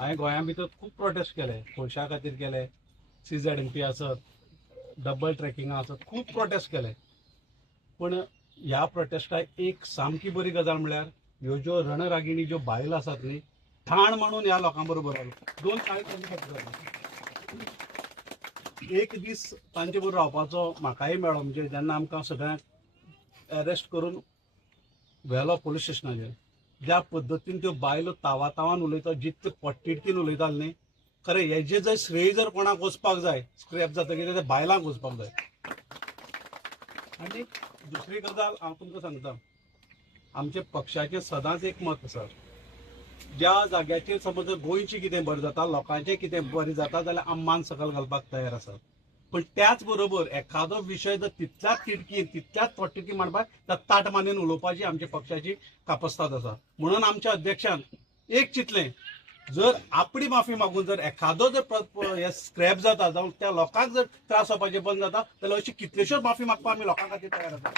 हांवें गोंया भितर खूब प्रोटेस्ट केले, कोळशा खातीर केले, CZMP आसत, डबल ट्रॅकिंगा आसत, खूब प्रोटेस्ट केले. पण ह्या प्रोटेस्टाक एक सामकी बरी गजाल म्हळ्यार ह्यो ज्यो रणरागिणी ज्यो बायलो आसात न्ही, ठाण म्हणून ह्या लोकां बरोबर रावलो. 2 काळी एक दीस तांचे बरोबर रावपाचो म्हाकाय मेळ्ळो. म्हणजे जेन्ना आमकां सगळ्यांक अरेस्ट करून व्हेलो पुलीस स्टेशनाचेर, ज्या पद्दतीन त्यो बायलो तावान उलयता, जितके पोटतिडकीन उलयताले न्ही, खरें हेजे जर श्रेय जर कोणाक वचपाक जाय, स्क्रॅप जातकीर ते बायलांक वचपाक जाय. आनी दुसरी गजाल हांव तुमकां सांगता, आमच्या पक्षाचें सदांच एक मत आसा, ज्या जाग्याचेर समज जर गोंयचें कितें बरें जाता, लोकांचें कितें बरें जाता जाल्यार आमी मान सकयल घालपाक तयार आसा. पण त्याच बरोबर एखादो विशय जर तितल्याच तिडकीन तितल्याच पोटतिडकीन मांडपाक त्या ताट मानेन उलोवपाची आमच्या पक्षाची कापस्ताद आसा. म्हणून आमच्या अध्यक्षान एक चिंतलें, जर आपली माफी मागून जर एखादो जर हे स्क्रॅप जाता जावं त्या लोकांक जर त्रास जावपाचे बंद जाता जाल्यार अशी कितल्योश्योच माफी मागपाक आमी लोकां खातीर तयार आसा.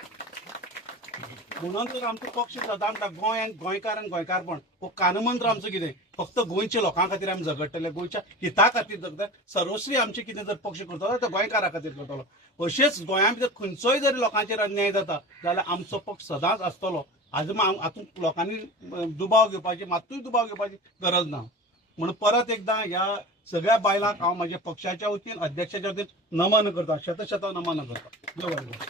म्हणून तर आमचो पक्ष सदांच गोंयांत गोंयकार आनी गोंयकारपण हो कानमंत्र आमचो कितें, फक्त गोंयच्या लोकां खातीर आमी झगडटले, गोंयच्या हिता खातीर झगडटा. सर्वस्वी आमचे कितें जर पक्ष करतलो तो गोंयकारा खातीर करतलो. अशेंच गोंया भितर खंयचोय जर लोकांचेर अन्याय जाता जाल्यार आमचो पक्ष सदांच आसतलो. हातूंत लोकांनी दुबाव घेवपाची, मात्तूय दुबाव घेवपाची गरज ना. म्हणून परत एकदां ह्या सगळ्या बायलांक हांव म्हाज्या पक्षाच्या वतीन अध्यक्षाच्या वतीन नमन करता, शतशत नमन करता. देव बरें करूं.